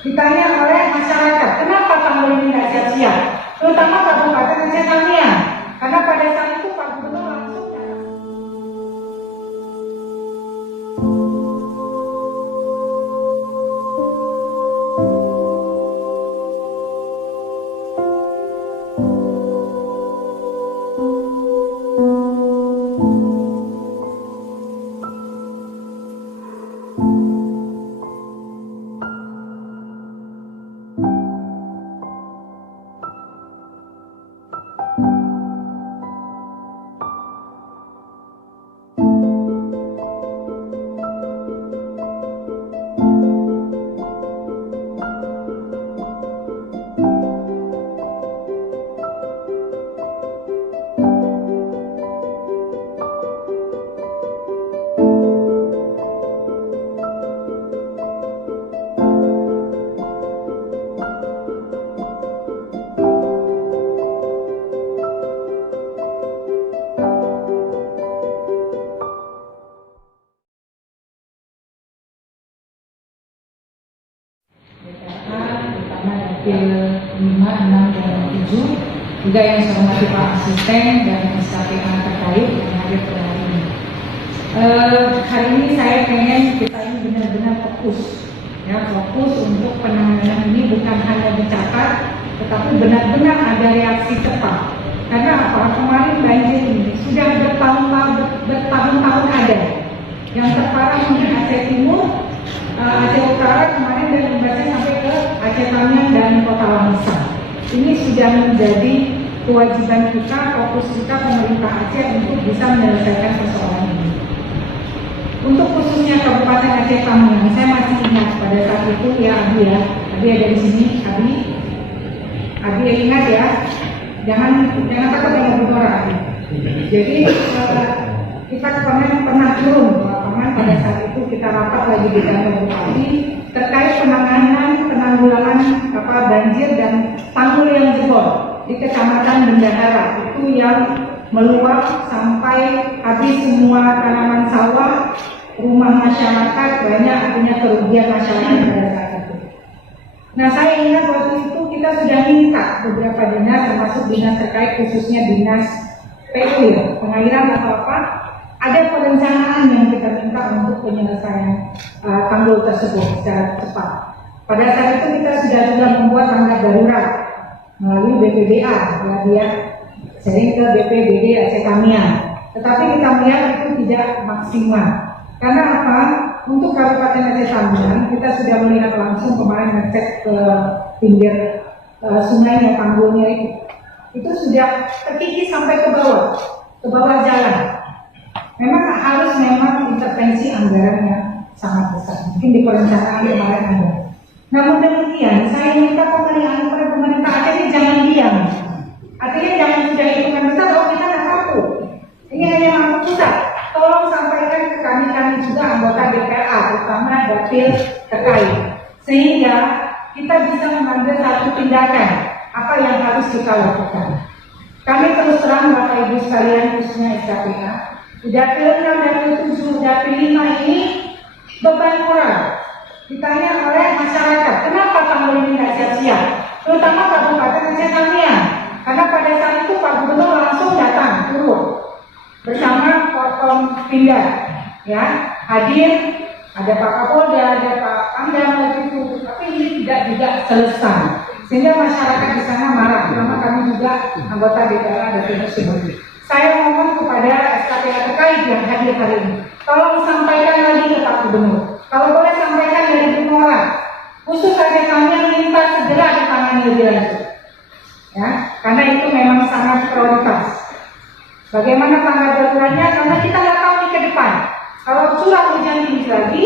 ditanya oleh masyarakat, kenapa tanggul ini nggak siap-siap? Terutama Kabupaten Aceh Tamiang, karena pada saat itu Pak Gubernur langsung datang. Terutama dapil 5, 6, dan 7, juga yang saya hormati Pak Asisten dan SKPA terkait yang hadir pada hari ini. Hari ini saya pengen kita ini benar-benar fokus, ya, fokus untuk penanganan ini bukan hanya dicatat, tetapi benar-benar ada reaksi cepat. Karena apa? Kemarin banjir ini sudah bertahun-tahun ada. Yang terparah mungkin Aceh Timur, Aceh Utara kemarin dan imbasnya sampai ke Aceh Tamiang dan Kota Langsa. Ini sudah menjadi kewajiban kita, fokus kita pemerintah Aceh untuk bisa menyelesaikan persoalan ini. Untuk khususnya Kabupaten Aceh Tamiang, saya masih ingat pada saat itu ya Abi ada di sini, Abi ingat ya, jangan takut dengan bicara Abi. Jadi kita pernah turun pada saat itu kita rapat lagi di kantor bupati terkait penanggulangan banjir dan tanggul yang jebol di Kecamatan Bendahara itu yang meluap sampai habis semua tanaman sawah, rumah masyarakat, banyak punya kerugian masyarakat pada saat itu. Nah, saya ingat waktu itu kita sudah minta beberapa dinas termasuk dinas terkait khususnya dinas PU ya, pengairan atau apa, ada perencanaan yang kita minta untuk penyelesaian tanggul tersebut secara cepat. Pada saat itu kita sudah juga membuat tanggap darurat melalui BPBA, ya dia sering ke BPBD Aceh Tamiang. Tetapi kita melihat itu tidak maksimal. Karena apa? Untuk Kabupaten Aceh Tamiang kita sudah melihat langsung kemarin ngecek ke pinggir sungai yang tanggulnya itu sudah terkikis sampai ke bawah jalan. Memang intervensi anggaran yang sangat besar. Mungkin di perencanaan kemarin ada. Namun demikian, saya minta pengalihan kepada pemerintah Aceh ini jangan diam. Artinya jangan sudah hitungan besar, kita nggak mampu. Ini hanya mampu pusat. Tolong sampaikan ke kami juga anggota DPRA, terutama dapil terkait, sehingga kita bisa mengambil satu tindakan apa yang harus kita lakukan. Kami terus terang Bapak Ibu sekalian, khususnya SKPA, dapil 6, dapil 7, dapil 5 ini beban moral ditanya oleh masyarakat, kenapa tanggul ini nggak siap-siap? Terutama Kabupaten Aceh Tamiang, karena pada saat itu Pak Gubernur langsung datang turun bersama Forkom Pindad, ya hadir, ada Pak Kapolda, ada Pak Pangdam waktu itu, tapi ini tidak selesai, sehingga masyarakat di sana marah, terutama kami juga anggota DPR dan Dprd. Saya mohon kepada SKPA terkait yang hadir hari ini, tolong sampaikan lagi ke Pak Gubernur. Kalau boleh sampaikan dari Timora, khusus Aceh Tamiang minta segera ditangani lebih lanjut. Ya, karena itu memang sangat prioritas. Bagaimana tanggap daruratnya? Karena kita nggak tahu nih ke depan. Kalau curah hujan tinggi lagi,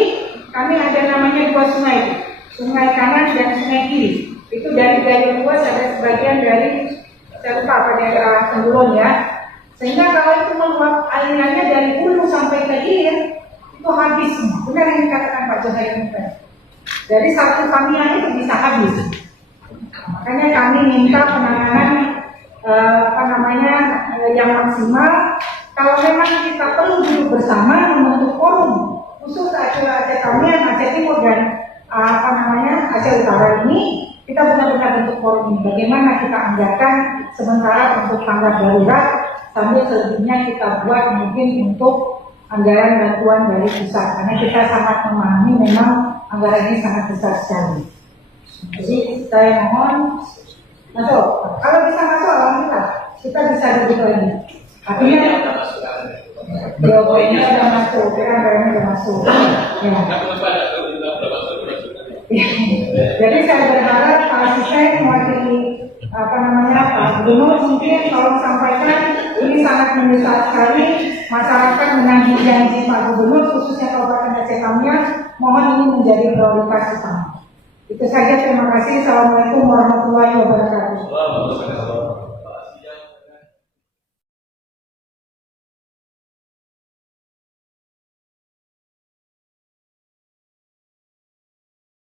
kami ada namanya 2 sungai, sungai kanan dan sungai kiri. Itu dari Gayung Luas ada sebagian dari saya lupa apa daerah Tendulon ya. Sehingga kalau itu meluap alirannya dari hulu sampai ke hilir, itu habis. Benar yang dikatakan Pak Johayan tadi. Dari satu Tamiang itu bisa habis. Makanya kami minta penanganan yang maksimal. Kalau memang kita perlu duduk bersama membentuk forum khusus Aceh Tamiang, Aceh Timur dan Aceh Utara ini, kita benar-benar bentuk forum ini. Bagaimana kita anggarkan sementara untuk tanggap darurat, sambil selebihnya kita buat mungkin untuk anggaran bantuan dari pusat. Karena kita sangat memahami memang anggaran ini sangat besar sekali. Jadi saya mohon masuk. Kalau bisa masuk, alhamdulillah kita bisa duduk lagi. Artinya jawabannya sudah masuk, anggarannya sudah masuk. Ya. Jadi saya berharap Pak Asisten mewakili Pak Gubernur mungkin tolong sampaikan, ini sangat mendesak sekali, masyarakat menagih janji Pak Gubernur khususnya Kabupaten Aceh Tamiang, mohon ini menjadi prioritas utama. Itu saja, terima kasih. Assalamualaikum warahmatullahi wabarakatuh.